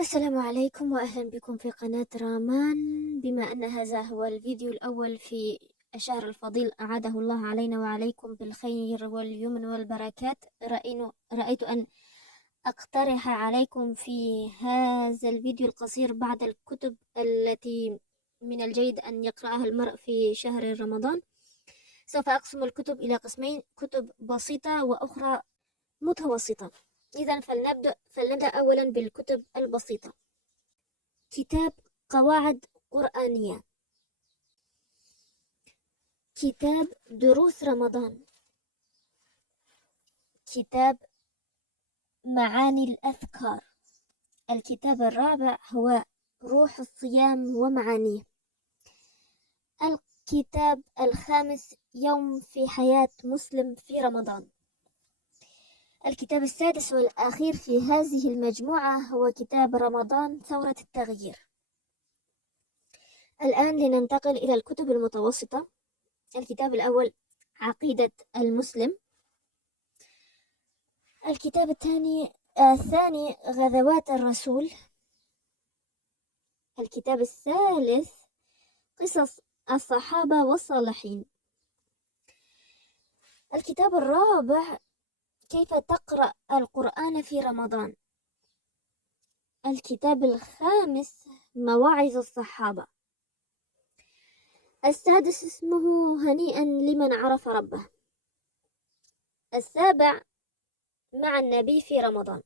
السلام عليكم وأهلا بكم في قناة رامان. بما أن هذا هو الفيديو الأول في الشهر الفضيل أعاده الله علينا وعليكم بالخير واليمن والبركات، رأيت أن أقترح عليكم في هذا الفيديو القصير بعض الكتب التي من الجيد أن يقرأها المرء في شهر رمضان. سوف أقسم الكتب إلى قسمين: كتب بسيطة وأخرى متوسطة. إذا فلنبدأ أولا بالكتب البسيطة. كتاب قواعد قرآنية، كتاب دروس رمضان، كتاب معاني الأذكار. الكتاب الرابع هو روح الصيام ومعانيه. الكتاب الخامس يوم في حياة مسلم في رمضان. الكتاب السادس والأخير في هذه المجموعة هو كتاب رمضان ثورة التغيير. الآن لننتقل إلى الكتب المتوسطة. الكتاب الأول عقيدة المسلم. الكتاب الثاني غزوات الرسول. الكتاب الثالث قصص الصحابة والصالحين. الكتاب الرابع كيف تقرأ القرآن في رمضان. الكتاب الخامس مواعظ الصحابة. السادس اسمه هنيئا لمن عرف ربه. السابع مع النبي في رمضان.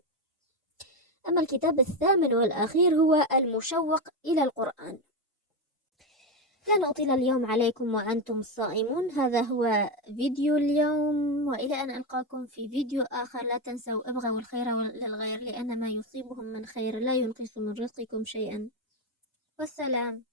أما الكتاب الثامن والأخير هو المشوق إلى القرآن. لن أطيل اليوم عليكم وأنتم صائمون. هذا هو فيديو اليوم، وإلى أن ألقاكم في فيديو آخر. لا تنسوا ابغوا الخير للغير، لأن ما يصيبهم من خير لا ينقص من رزقكم شيئا. والسلام.